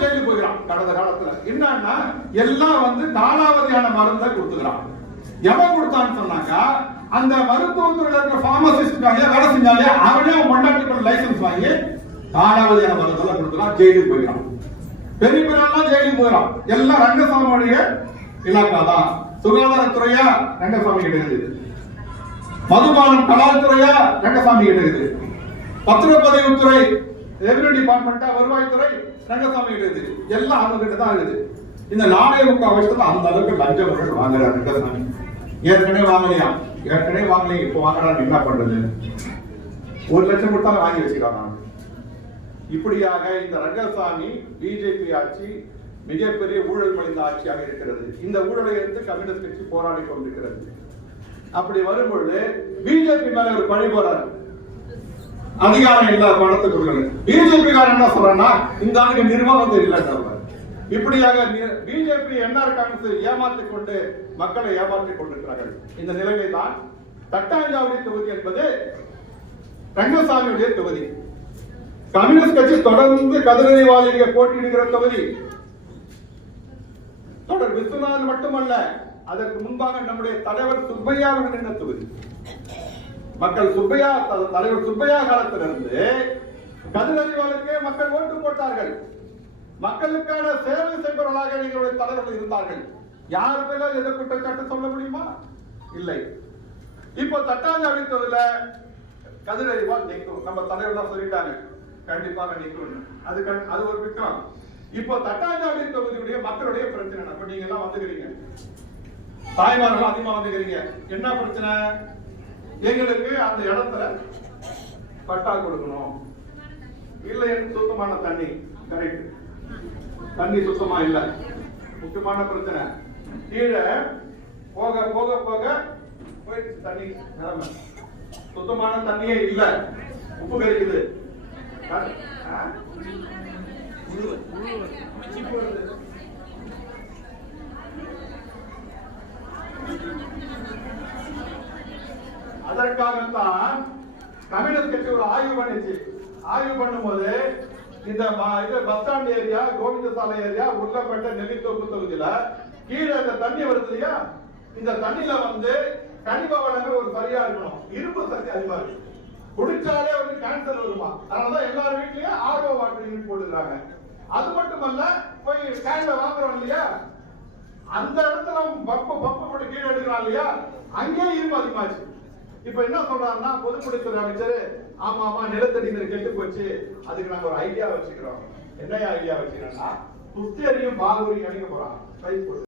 ஜெயிலுக்கு போயிடறான். கடந்த காலத்துல என்னன்னா எல்லாம் வந்து காலாவதியான மருந்தை கொடுத்துக்கிறான். எவன் கொடுத்தான்னு சொன்னாங்க, அந்த மருத்துவத்துறையில இருக்கிற பார்மசிஸ்ட்காக வேலை செஞ்சாலே அவனே மொண்டாட்டி லைசன்ஸ் வாங்கி காலாவதியான மருந்தெல்லாம் கொடுத்துறான், ஜெயிலுக்கு போயிடறான். பெரிய பெரியெல்லாம் ஜெயிலுக்கு போயிடறான். எல்லாம் ரங்கசாமியுடைய இலாக்கா தான். சுகாதாரத்துறையா ரங்கசாமி கிட்ட இருக்குது, மதுபானம் கலால்துறையா ரங்கசாமி கிட்ட இருக்குது, பத்திரப்பதிவுத்துறை ரெவென்யூ டிபார்ட்மெண்டா வருவாய்த்துறை ரங்கசாமி கிட்ட இருக்குது. எல்லாம் அவங்க கிட்ட தான் இருக்குது. இந்த 4.25 வருஷத்துல அந்த அளவுக்கு லஞ்சம் வாங்குறாரு ரங்கசாமி. ஏற்கனவே வாங்கலையா? ஏற்கனவே வாங்கலையே, இப்ப வாங்குறாரு. என்ன பண்றது? 1 லட்சம் கொடுத்தாலும் வாங்கி வச்சுக்கிறாங்க. இப்படியாக இந்த ரங்கசாமி பிஜேபி ஆட்சி மிகப்பெரிய ஊழல் மலிந்த ஆட்சியாக இருக்கிறது. இந்த ஊழலை எடுத்து கம்யூனிஸ்ட் கட்சி போராடி கொண்டிருக்கிறது. அப்படி வரும்பொழுது பிஜேபி மேல ஒரு பழி போறாரு, அதிகாரம் இல்ல பணத்தை கொடுக்கணும். பிஜேபி காரன் என்ன சொல்றான்னா, இந்த ஆளுக்கு நிர்வாகத்தை இல்லைன்னு. இப்படியாக பிஜேபி என்ஆர் காங்கிரஸ் ஏமாற்றிக் கொண்டு மக்களை ஏமாற்றிக் கொண்டிருக்கிறார்கள். இந்த நிலைமை தான் தட்டாஞ்சாவடி தொகுதி என்பது ரங்கசாமியுடைய தொகுதி. கம்யூனிஸ்ட் கட்சி தொடர்ந்து கதிரறிவாளிக போட்டியிடுகிற தொகுதி. தொடர் விஸ்வநாதன் மட்டுமல்ல, அதற்கு முன்பாக நம்முடைய தலைவர் சுப்பையா நின்ற தொகுதி. மக்கள் சுப்பையா, தலைவர் சுப்பையா காலத்திலிருந்து கதிரறிவாளுக்கே மக்கள் ஓட்டு போட்டார்கள். மக்களுக்கான சேவை செய்பவர்களாக எங்களுடைய தலைவர்கள் இருந்தார்கள். யார் பேர எதை குற்றச்சாட்டு சொல்ல முடியுமா? இல்லை. இப்போ தட்டாஞ்சாவடி தொகுதியில கதிரறிவாள் நிற்கும். நம்ம தலைவர் சொல்லிட்டாங்க, கண்டிப்பாக நிற்கும். அது ஒரு விக்ரம். இப்போ தட்டாஞ்சாவடி தொகுதியுடைய மக்களுடைய பிரச்சனை. அப்ப நீங்க எல்லாம் வந்துக்கிறீங்க, தாய்மார்கள் அதிகமா வந்துக்கிறீங்க. என்ன பிரச்சனை? எங்களுக்கு அந்த இடத்துல பட்டா கொடுக்கணும், இல்லை சுத்தமான தண்ணி. கரெக்ட், தண்ணி சுத்தமா இல்ல, முக்கியமான பிரச்சனை. கீழே போக போக போக போயிட்டு தண்ணி நிலைமை சுத்தமான தண்ணியே இல்ல, உப்பு கறிக்குது. அதற்காகத்தான் கம்யூனிஸ்ட் கட்சி ஒரு ஆய்வு பண்ணிச்சு. ஆய்வு பண்ணும்போது இந்த bus stand area, Govindasalai area, உருளப்பட்ட நெல்லித்தோப்பு தொகுதியில கீழே இந்த தண்ணி வருது இல்லையா, இந்த தண்ணியில வந்து கனிம வளங்கள் ஒரு சரியா இருக்கணும், இரும்பு சக்தி அதிகமா இருக்கு, குடிச்சாலே வந்து கேன்சர் வருமா. அதனாலதான் எல்லாரும் வீட்லயும் ஆர்ஓ வாட்டர் யூனிட் போட்டுக்கிறாங்க. அது மட்டுமல்ல, போய் கேன்ல வாங்குறோம் இல்லையா, அந்த இடத்துல பப்பு போட்டு கீழே எடுக்கிறான் இல்லையா, அங்கேயே இரும்பு அதிகமாச்சு. இப்ப என்ன சொல்றாருன்னா, பொதுப்பணித்துறை அமைச்சர், ஆமா நிலத்தடி நீர் கெட்டு போச்சு, அதுக்கு நாங்க ஒரு ஐடியா வச்சுக்கிறோம். என்ன ஐடியா வச்சுக்கிறோம்னா, புத்தேரியும் பாகூரியும் இணைக்க போறாங்க.